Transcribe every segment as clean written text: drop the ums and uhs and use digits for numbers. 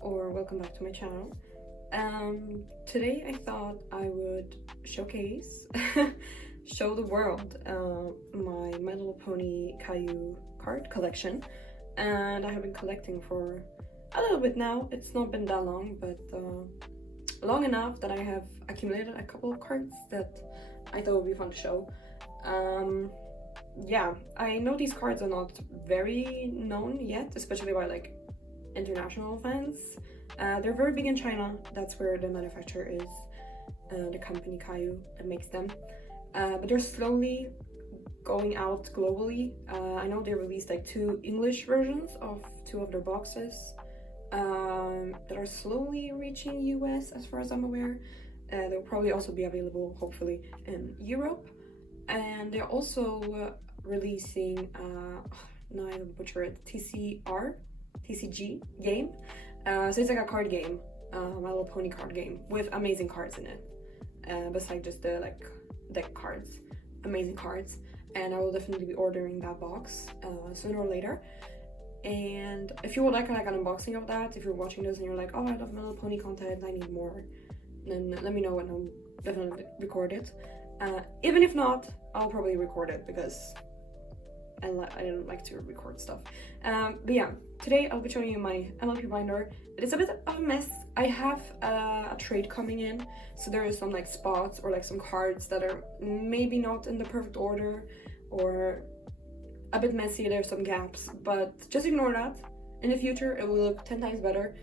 or welcome back to my channel. Today I thought I would showcase, show the world my Little Pony kayou card collection, and I have been collecting for a little bit now. It's not been that long, but long enough that I have accumulated a couple of cards that I thought would be fun to show. Yeah, I know these cards are not very known yet, especially by like international fans. They're very big in China. That's where the manufacturer is, the company kayou that makes them. But they're slowly going out globally. I know they released like 2 English versions of 2 of their boxes that are slowly reaching US as far as I'm aware. They'll probably also be available hopefully in Europe. And they're also releasing, now I butcher it, TCG game. So it's like a card game, My Little Pony card game with amazing cards in it. Besides just the like deck cards, amazing cards. And I will definitely be ordering that box sooner or later. And if you would like an unboxing of that, if you're watching this and you're like, oh, I love My Little Pony content, I need more, then let me know and I'll definitely record it. Even if not, I'll probably record it because I don't like to record stuff. But yeah, today I'll be showing you my MLP binder. It is a bit of a mess. I have a trade coming in, so there is some like spots or like some cards that are maybe not in the perfect order or a bit messy. There's some gaps, but just ignore that. In the future, it will look 10 times better.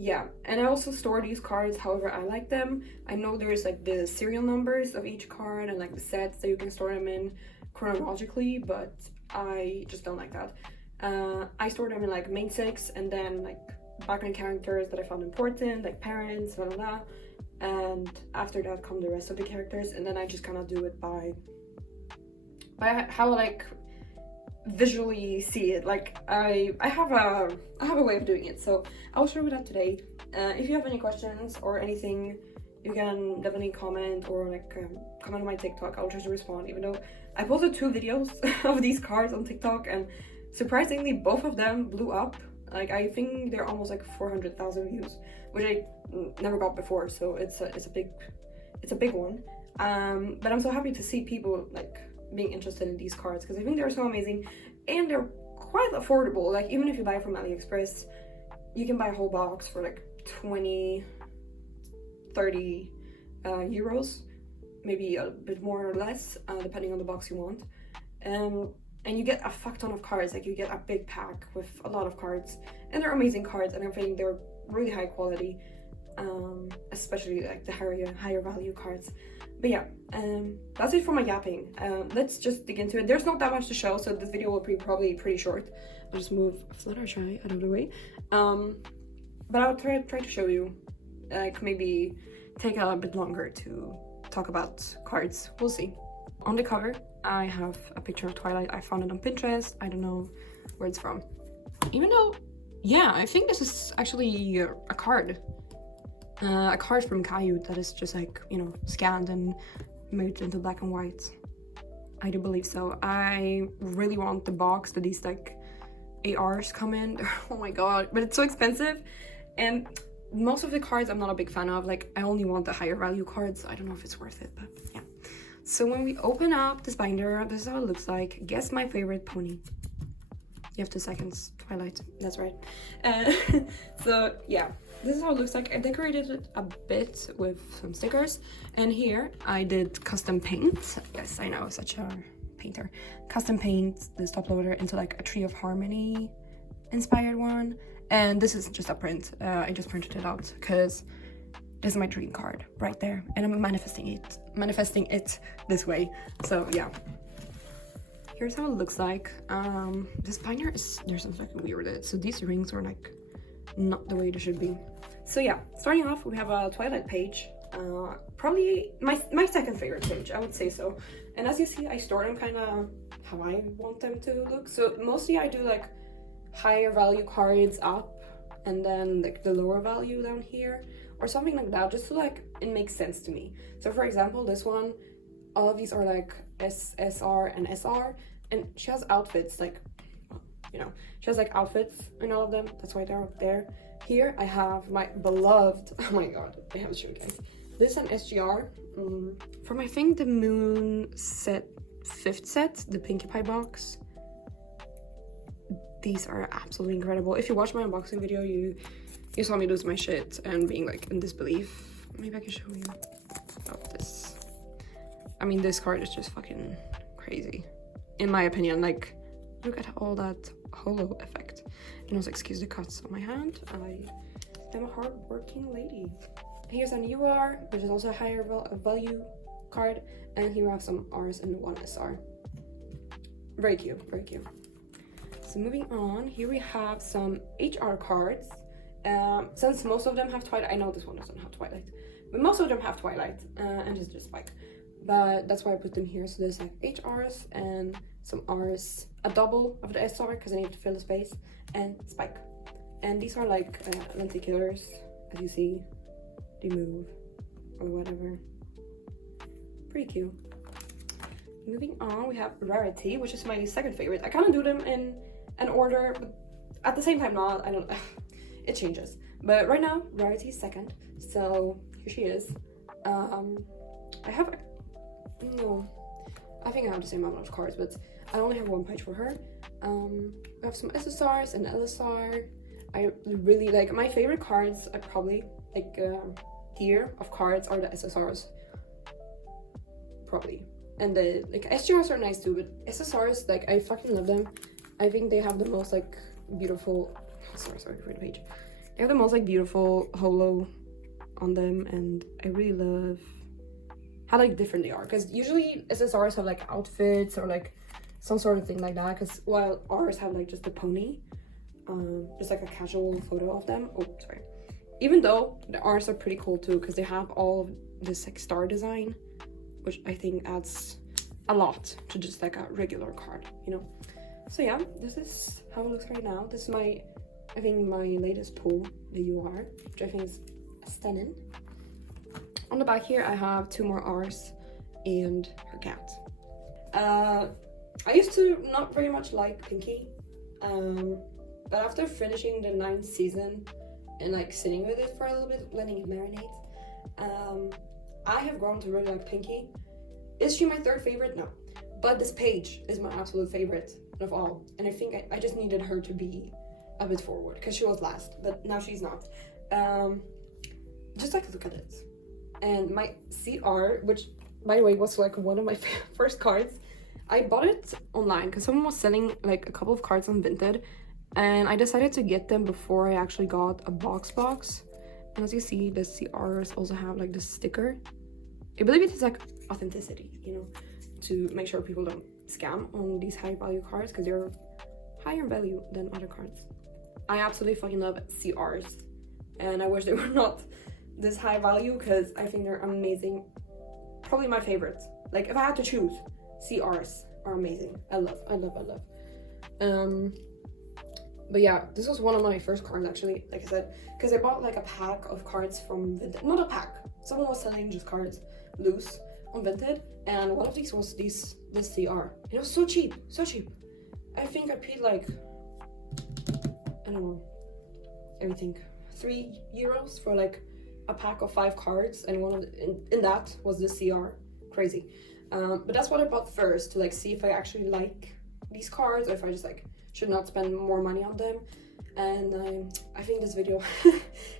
Yeah, and I also store these cards however I like them. I know there's like the serial numbers of each card and like the sets that you can store them in chronologically, but I just don't like that. I store them in like main 6 and then like background characters that I found important, like parents, blah blah blah. And after that come the rest of the characters, and then I just kind of do it by how I like visually see it. Like I have a way of doing it, so I'll show you that today. If you have any questions or anything, you can definitely comment or like comment on my TikTok. I'll try to respond, even though I posted 2 videos of these cards on TikTok and surprisingly both of them blew up. Like I think they're almost like 400,000 views, which I never got before, so it's a big one. But I'm so happy to see people like being interested in these cards because I think they're so amazing and they're quite affordable. Like even if you buy from AliExpress, you can buy a whole box for like 20-30 euros, maybe a bit more or less, depending on the box you want. And you get a fuck ton of cards. Like you get a big pack with a lot of cards, and they're amazing cards, and I think they're really high quality, especially like the higher value cards. But yeah, that's it for my yapping. Let's just dig into it. There's not that much to show, so this video will be probably pretty short. I'll just move Fluttershy out of the way. But I'll try to show you, like maybe take a bit longer to talk about cards. We'll see. On the cover, I have a picture of Twilight. I found it on Pinterest. I don't know where it's from. Even though, yeah, I think this is actually a card. A card from kayou that is just like, you know, scanned and made into black and white. I do believe so. I really want the box that these like ARs come in. Oh my god, but it's so expensive. And most of the cards I'm not a big fan of. Like I only want the higher value cards. I don't know if it's worth it, but yeah. So when we open up this binder, this is how it looks like. Guess my favorite pony. You have 2 seconds. Twilight, that's right. So yeah, this is how it looks like. I decorated it a bit with some stickers, and here I did custom paint. Yes, I know, such a painter. Custom paint this top loader into like a Tree of Harmony inspired one, and this is just a print. I just printed it out because this is my dream card right there, and I'm manifesting it this way. So yeah, here's how it looks like. This binder is, there's something like weird with it. So these rings are like not the way they should be. So yeah, starting off, we have a Twilight page. Probably my second favorite page, I would say so. And as you see, I store them kind of how I want them to look. So mostly I do like higher value cards up and then like the lower value down here or something like that, just so like it makes sense to me. So for example, this one, all of these are like SR and SR, and she has outfits like you know. She has like outfits in all of them. That's why they're up there. Here I have my beloved, oh my god, I have to show you guys. This is an SGR from I think the Moon set, 5th set, the Pinkie Pie box. These are absolutely incredible. If you watched my unboxing video, you saw me lose my shit and being like in disbelief. Maybe I can show you this. I mean, this card is just fucking crazy, in my opinion. Like, look at all that holo effect. And also, excuse the cuts on my hand. I am a hard-working lady. Here's an UR, which is also a higher value card, and here we have some Rs and 1 SR. Very cute, very cute. So moving on, here we have some HR cards. Since most of them have Twilight, I know this one doesn't have Twilight, but most of them have Twilight, and it's just Spike. But that's why I put them here. So there's like HRs and some Rs, a double of the SR because I need to fill the space, and Spike. And these are like lenticulars, as you see. They move or whatever. Pretty cute. Moving on, we have Rarity, which is my second favorite. I kind of do them in an order, but at the same time not. I don't. It changes. But right now, Rarity is second. So here she is. I have. No, I think I have the same amount of cards, but I only have 1 page for her. I have some SSRs and LSR. I really like my favorite cards. I probably like tier of cards are the SSRs. Probably. And the like SGRs are nice too, but SSRs, like, I fucking love them. I think they have the most like beautiful. Sorry for the page. They have the most like beautiful holo on them, and I really love how like different they are, because usually SSRs have like outfits or like some sort of thing like that, because while ours have like just a pony, just like a casual photo of them. Oh, sorry. Even though the ours are pretty cool too, because they have all of this like star design, which I think adds a lot to just like a regular card, you know. So yeah, this is how it looks right now. This is my, I think my latest pull, the UR, which I think is stunning. On the back here, I have 2 more Rs and her cat. I used to not very much like Pinkie, but after finishing the 9th season and like sitting with it for a little bit, letting it marinate, I have grown to really like Pinkie. Is she my 3rd favorite? No, but this page is my absolute favorite of all, and I think I just needed her to be a bit forward because she was last, but now she's not. Just like look at it. And my CR, which by the way was like one of my first cards, I bought it online because someone was selling like a couple of cards on Vinted, and I decided to get them before I actually got a box. And as you see, the CRs also have like this sticker. I believe it is like authenticity, you know, to make sure people don't scam on these high value cards because they're higher value than other cards. I absolutely fucking love CRs, and I wish they were not this high value because I think they're amazing. Probably my favorites. Like if I had to choose, CRs are amazing. I love. But yeah, this was one of my first cards actually, like I said, because I bought like a pack of cards from Vinted. Not a pack. Someone was selling just cards loose on Vinted, and one of these was this CR. It was so cheap. I think I paid like, I don't know, everything, €3 for like a pack of 5 cards, and one of in that was the CR. Crazy. But that's what I bought first, to like see if I actually like these cards or if I just like should not spend more money on them. And I think this video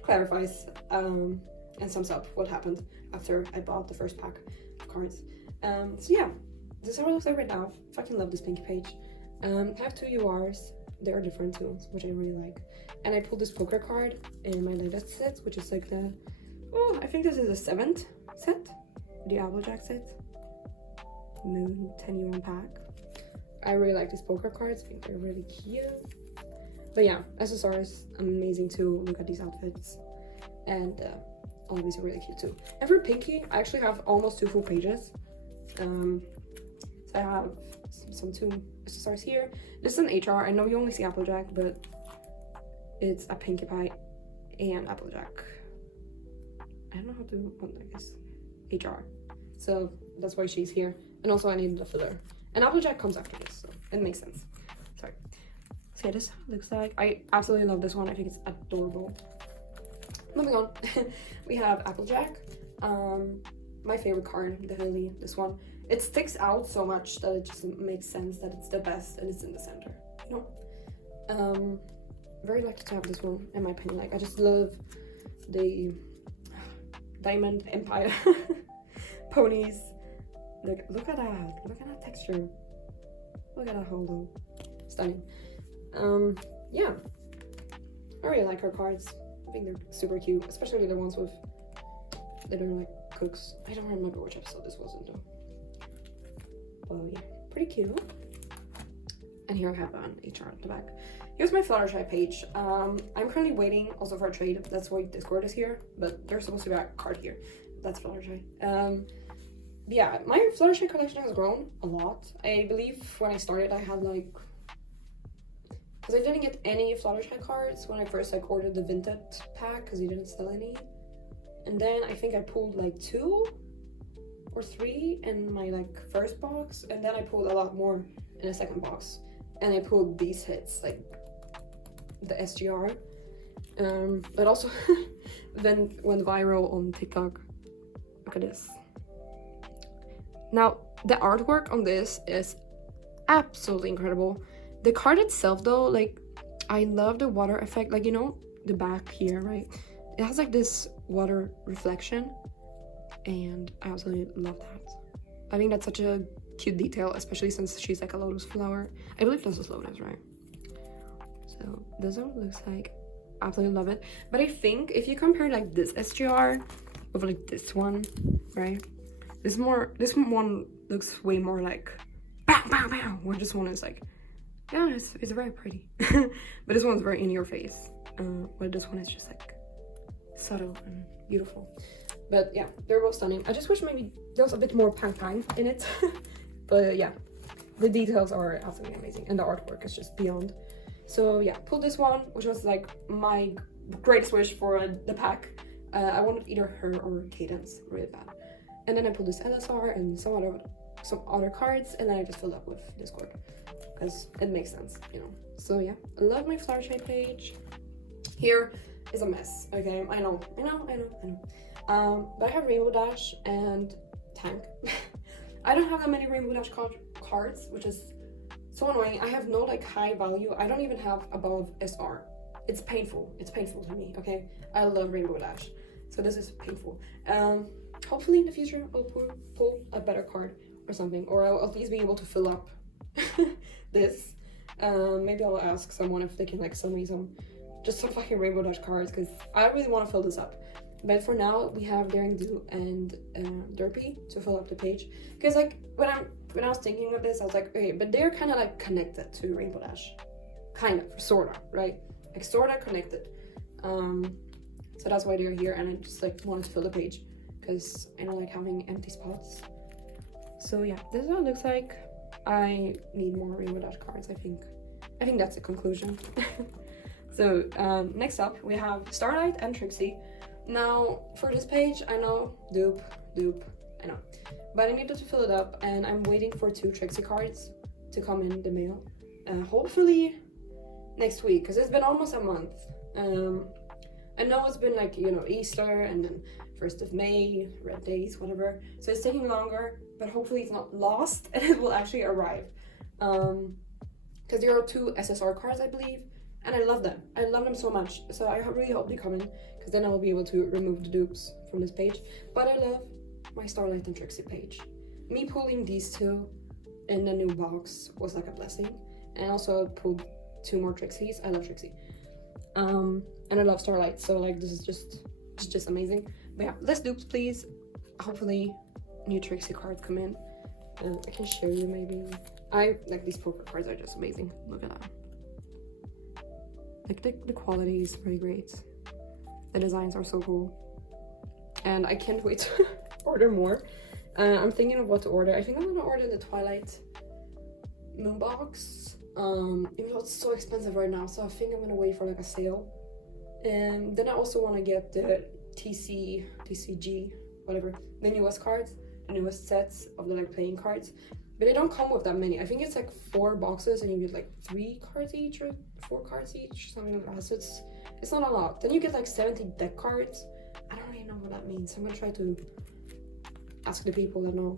clarifies and sums up what happened after I bought the first pack of cards. So yeah, this is how it looks like right now. Fucking love this Pinkie page. I have 2 URs. They are different too, which I really like. And I pulled this poker card in my latest set, which is like the, I think this is the 7th set, the Applejack set. Moon 10 yuan pack. I really like these poker cards. I think they're really cute. But yeah, SSR is amazing too. Look at these outfits. And all of these are really cute too. And for Pinkie, I actually have almost 2 full pages. So I have some 2 SSRs here. This is an HR. I know you only see Applejack, but it's a Pinkie Pie and Applejack. I don't know how to, I guess, HR. So that's why she's here. And also I needed a filler. And Applejack comes after this, so it makes sense. Sorry. So yeah, this looks like, I absolutely love this one. I think it's adorable. Moving on, we have Applejack. My favorite card, definitely this one. It sticks out so much that it just makes sense that it's the best and it's in the center, you know. Very lucky to have this one, in my opinion. Like, I just love the Diamond Empire ponies. Look at that texture. Look at that holo. Stunning. Yeah, I really like her cards. I think they're super cute, especially the ones with that are like cooks. I don't remember which episode this was in though. Well, yeah, pretty cute. And here I have an HR at the back. Here's my Fluttershy page. I'm currently waiting also for a trade. That's why Discord is here, but there's supposed to be a card here. That's Fluttershy. Yeah, my Fluttershy collection has grown a lot. I believe when I started, I had like, because I didn't get any Fluttershy cards when I first like ordered the Vintage pack because he didn't sell any. And then I think I pulled like 2 or 3 in my like first box, and then I pulled a lot more in a second box. And I pulled these hits, like the SGR. But also then went viral on TikTok. Look at this. Now, the artwork on this is absolutely incredible. The card itself though, like, I love the water effect. Like, you know, the back here, right? It has like this water reflection. And I absolutely love that. I think that's such a cute detail, especially since she's like a lotus flower. I believe this is lotus, right? So this is what it looks like. Absolutely love it. But I think if you compare like this SGR with like this one, right? This one looks way more like bow bow bow. Where this one is like, yeah, it's very pretty. But this one's very in your face. Where this one is just like subtle and beautiful. But yeah, they're both stunning. I just wish maybe there was a bit more pang in it. But yeah, the details are absolutely amazing. And the artwork is just beyond. So yeah, pulled this one, which was like my greatest wish for the pack. I wanted either her or Cadence really bad. And then I pulled this LSR and some other cards. And then I just filled up with Discord. Because it makes sense, you know. So yeah, I love my Fluttershy page. Here is a mess, okay? I know. But I have Rainbow Dash and Tank. I don't have that many Rainbow Dash cards, which is so annoying. I have no like high value. I don't even have above SR. It's painful. It's painful to me, okay? I love Rainbow Dash. So this is painful. Hopefully in the future I'll pull a better card or something. Or I'll at least be able to fill up this. Maybe I'll ask someone if they can like sell me some fucking Rainbow Dash cards, because I really want to fill this up. But for now, we have Daring Do and Derpy to fill up the page. Because like when I was thinking of this, I was like, okay, but they're kind of like connected to Rainbow Dash, kind of, sorta, right? Like sorta connected. So that's why they're here, and I just like wanted to fill the page because I don't like having empty spots. So yeah, this is what it looks like. I need more Rainbow Dash cards. I think that's the conclusion. So next up we have Starlight and Trixie. Now for this page, I know, dupe, I know, but I needed to fill it up, and I'm waiting for 2 Trixie cards to come in the mail. Hopefully next week, because it's been almost a month. I know it's been like, you know, Easter and then 1st of May, red days, whatever. So it's taking longer, but hopefully it's not lost and it will actually arrive. Because there are 2 SSR cards, I believe, and I love them. I love them so much. So I really hope they come in, because then I will be able to remove the dupes from this page. But I love my Starlight and Trixie page. Me pulling these 2 in the new box was like a blessing. And also I pulled 2 more Trixies. I love Trixie. And I love Starlight, so like this is just amazing. But yeah, less dupes please. Hopefully new Trixie cards come in. I can show you maybe. I like these poker cards are just amazing. Look at that. Like the quality is very great. The designs are so cool. And I can't wait to order more. I'm thinking of what to order. I think I'm gonna order the Twilight moon box. Even though it's so expensive right now, so I think I'm gonna wait for like a sale. And then I also want to get the TCG, whatever, the newest cards, the newest sets of the like playing cards. but they don't come with that many. I think it's like 4 boxes and you get like 3 cards each or 4 cards each, something like that. So it's not a lot. Then you get like 70 deck cards. I don't really know what that means. I'm gonna try to ask the people that know.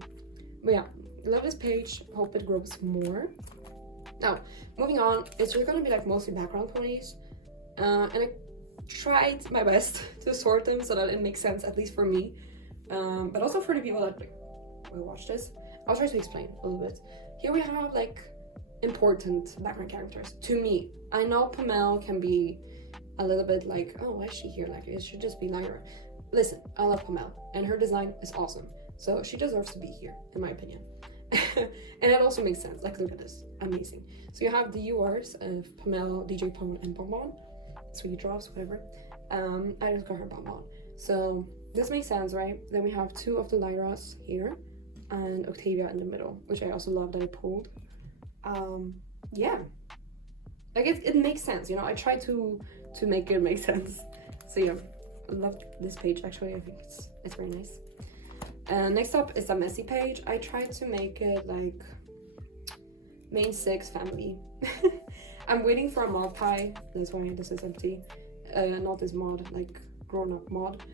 But yeah, love this page. Hope it grows more. Now, moving on, it's just gonna be like mostly background ponies. And I tried my best to sort them so that it makes sense, at least for me. But also for the people that like, will watch this. I'll try to explain a little bit. Here we have like important background characters. To me, I know Pamela can be a little bit like, oh, why is she here? Like, it should just be Lyra. Listen, I love Pamela and her design is awesome. So she deserves to be here, in my opinion. And it also makes sense. Like, look at this. Amazing. So you have the URs of Pamela, DJ Pone, and Bonbon. Sweet Drops, whatever. I just got her Bonbon. So this makes sense, right? Then we have 2 of the Lyras here and Octavia in the middle, which I also love that I pulled. Yeah. Like, it makes sense, you know? I try to make it make sense. So yeah, I love this page, actually. I think it's very nice. Next up is a messy page. I tried to make it like main 6 family. I'm waiting for a mod pie. That's why this is empty. Not this mod, like grown-up mod.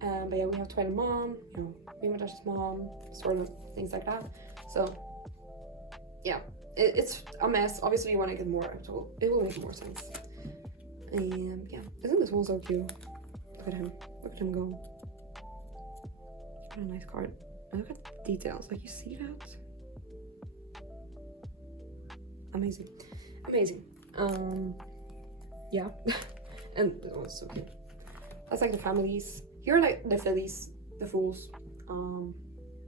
But yeah, we have Twilight mom, you know, Dash's mom, sort of things like that. So yeah, it's a mess. Obviously, you want to get more, so it will make more sense. And yeah, isn't this one so cute? Look at him. Look at him go. What a nice card. And look at the details. Like, you see that? Amazing. Amazing. Yeah. And this one's so cute. That's like the families. Here are like the fillies, the fools,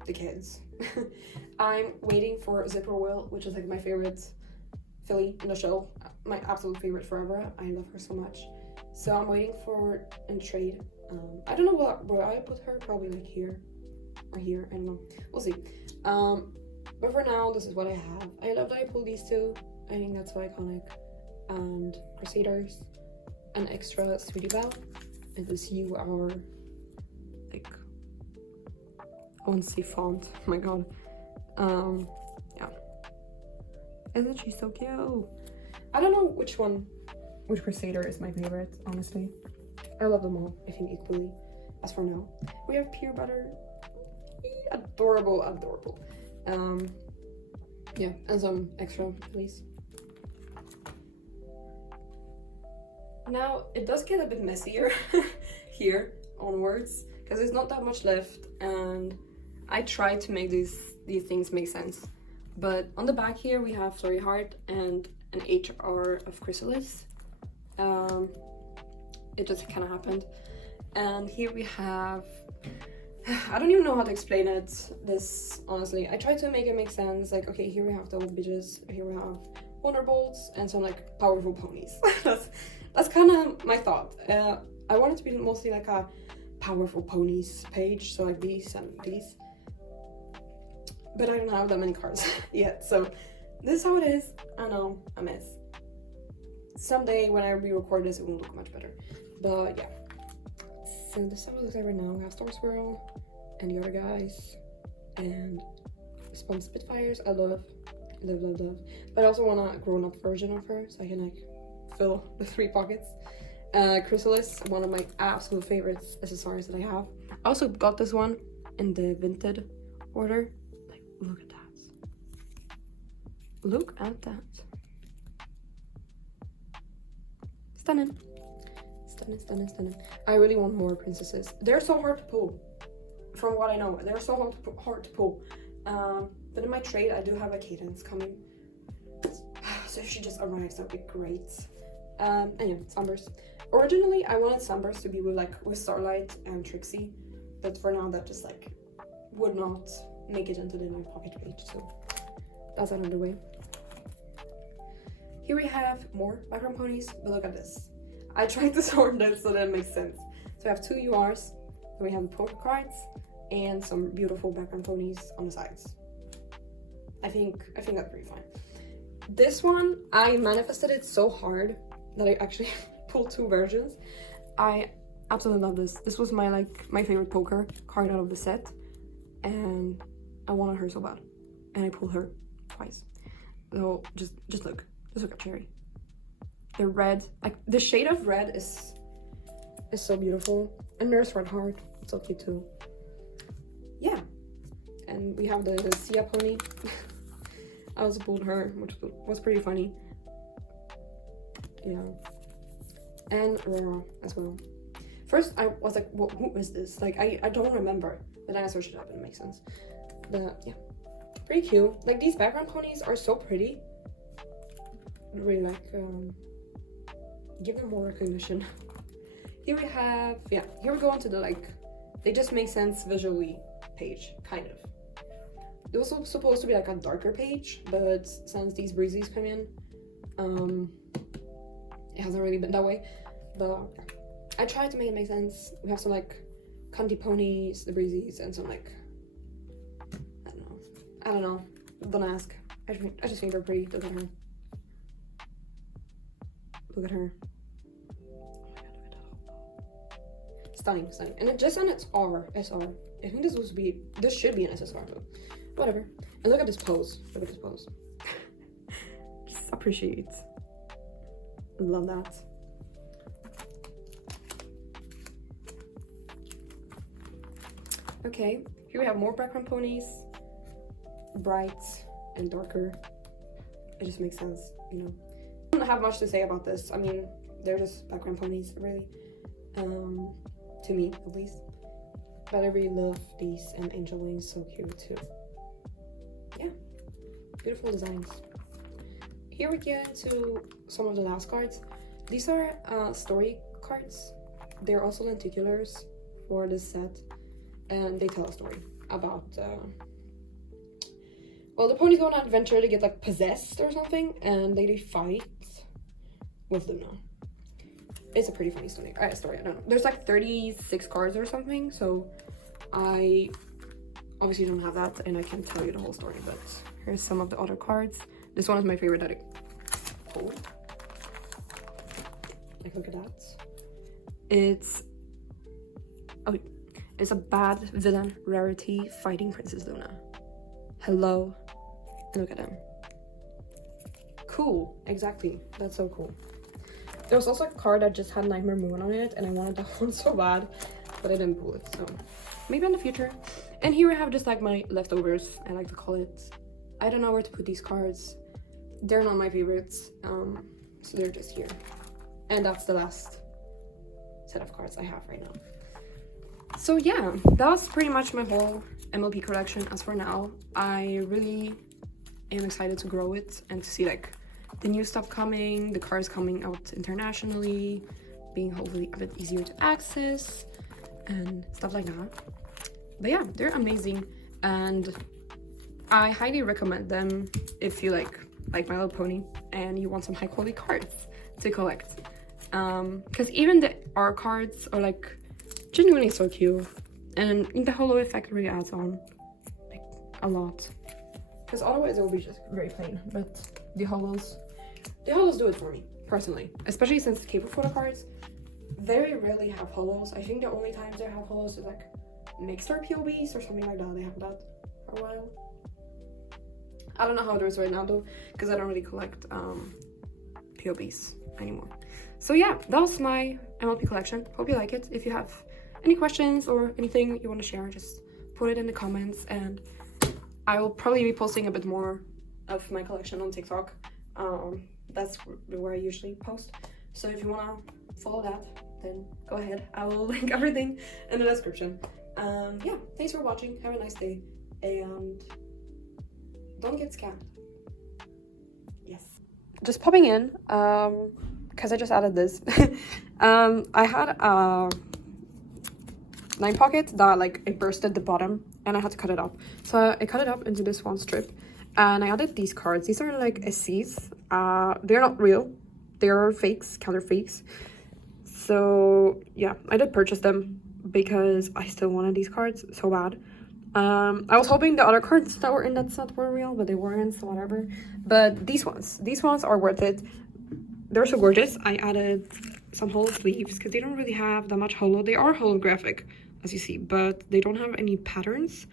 the kids. I'm waiting for Zipper Will, which is like my favorite filly in the show. My absolute favorite forever. I love her so much. So I'm waiting for in trade. I don't know where I put her. Probably like here or here. I don't know. We'll see. But for now, this is what I have. I love that I pulled these 2. I think that's so iconic. And Crusaders, an extra Sweetie Belle, and this UR, like, I want to say font. Oh my god. Yeah. Isn't she so cute? I don't know which Crusader is my favorite, honestly. I love them all, I think, equally. As for now, we have Peanut Butter. Adorable, adorable. Yeah, and some extra, please. Now, it does get a bit messier here onwards, because there's not that much left, and I try to make these things make sense. But on the back here, we have Flurry Heart and an HR of Chrysalis. It just kind of happened. And here we have, I don't even know how to explain it, this, honestly. I tried to make it make sense. Like, okay, here we have the old bitches, here we have Wonderbolts, and some like powerful ponies. That's kind of my thought. I want it to be mostly like a powerful ponies page, so like these and these. But I don't have that many cards yet, so this is how it is. I know, a mess. Someday when I re-record this, it will look much better. But yeah. So this is how it looks like right now. We have Star Swirl and the other guys and Spun Spitfires. I love. But I also want a grown-up version of her, so I can like fill the 3 pockets. Chrysalis, one of my absolute favorites accessories that I have. I also got this one in the Vinted order. Like, look at that. Look at that. Stunning. Stunning. I really want more princesses. They're so hard to pull. From what I know, they're so hard to pull. But in my trade, I do have a Cadence coming. So if she just arrives, that'd be great. And yeah, Sunburst. Originally, I wanted Sunburst to be with Starlight and Trixie, but for now, that just like would not make it into the new pocket page. So that's out of the way. Here we have more background ponies, but look at this. I tried to sort this so that it makes sense. So we have 2 URs, then we have photocards, and some beautiful background ponies on the sides. I think that's pretty fine. This one, I manifested it so hard that I actually pulled 2 versions. I absolutely love this. This was my favorite poker card out of the set, and I wanted her so bad. and I pulled her twice. So just look at Cherry. The red, like the shade of red is so beautiful. And there's Red Heart, so cute too. Yeah, and we have the Sia pony. I also pulled her, which was pretty funny. Yeah, and Rara as well. First, I was like, who is this? Like, I don't remember. But then I searched it up and it makes sense. But yeah, pretty cute. Like, these background ponies are so pretty. Really like, give them more recognition. Here we have, yeah, here we go on to the, like, they just make sense visually page, kind of. It was supposed to be like a darker page, but since these breezies come in, it hasn't really been that way. But I tried to make it make sense. We have some like cunty ponies, the breezies, and some like, I don't know. Don't ask. I just think they're pretty. Look at her. Look at her. Oh my god, look at that. Stunning. And it just on its SR. I think this should be an SSR, but whatever. And look at this pose. Just appreciate. Love that. Okay, here we have more background ponies. Bright and darker. It just makes sense, you know. I don't have much to say about this. I mean, they're just background ponies, really. To me, at least. But I really love these, and Angel Wings, so cute too. Yeah, beautiful designs. Here we get into some of the last cards. These are story cards. They're also lenticulars for this set, and they tell a story about well, the ponies go on an adventure to get like possessed or something, and they fight with Luna. It's a pretty funny story. I don't know. There's like 36 cards or something, so I obviously don't have that, and I can't tell you the whole story, but here's some of the other cards. This one is my favorite that I pulled. Like, look at that. It's a bad villain Rarity fighting Princess Luna. Hello. Look at him. Cool. Exactly. That's so cool. There was also a card that just had Nightmare Moon on it, and I wanted that one so bad, but I didn't pull it, so maybe in the future. And here I have just like my leftovers, I like to call it. I don't know where to put these cards. They're not my favorites, so they're just here. And that's the last set of cards I have right now. So yeah, that was pretty much my whole MLP collection as for now. I really am excited to grow it and to see like the new stuff coming, the cards coming out internationally, being hopefully a bit easier to access and stuff like that. But yeah, they're amazing, and I highly recommend them if you like My Little Pony and you want some high quality cards to collect. Because even the art cards are like genuinely so cute, and the holo effect really adds on like a lot. Because otherwise it will be just very plain, but the holos do it for me personally, especially since the Cape photo cards very rarely have holos. I think the only times they have holos is like mixed or POBs or something like that. They have that for a while. I don't know how it is right now though, because I don't really collect POBs anymore. So yeah, that was my MLP collection. Hope you like it. If you have any questions or anything you want to share, just put it in the comments, and I will probably be posting a bit more of my collection on TikTok. That's where I usually post. So if you want to follow that, then go ahead. I will link everything in the description. Yeah, thanks for watching. Have a nice day, and don't get scammed. Yes. Just popping in, because I just added this. I had a 9 pocket that like it bursted the bottom, and I had to cut it up. So I cut it up into this one strip, and I added these cards. These are like SCs. They're not real. They're fakes, counter fakes. So yeah, I did purchase them because I still wanted these cards so bad. I was hoping the other cards that were in that set were real, but they weren't, so whatever. But these ones are worth it. They're so gorgeous. I added some holo sleeves because they don't really have that much holo. They are holographic, as you see, but they don't have any patterns.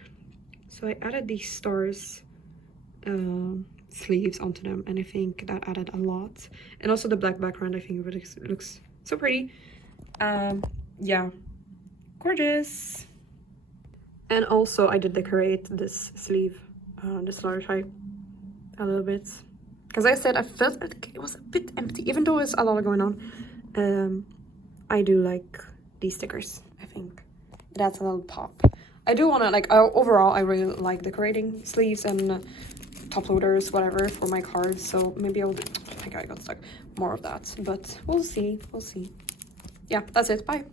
So I added these stars sleeves onto them, and I think that added a lot. And also the black background, I think it looks so pretty. Yeah, gorgeous. And also I did decorate this sleeve, this Fluttershy, a little bit, because I said I felt like it was a bit empty, even though there's a lot going on. I do like these stickers. I think that's a little pop. I do want to, like, overall I really like decorating sleeves and top loaders, whatever, for my cards, so maybe I'll do, oh my god, I got stuck, more of that, but we'll see. Yeah, that's it, bye.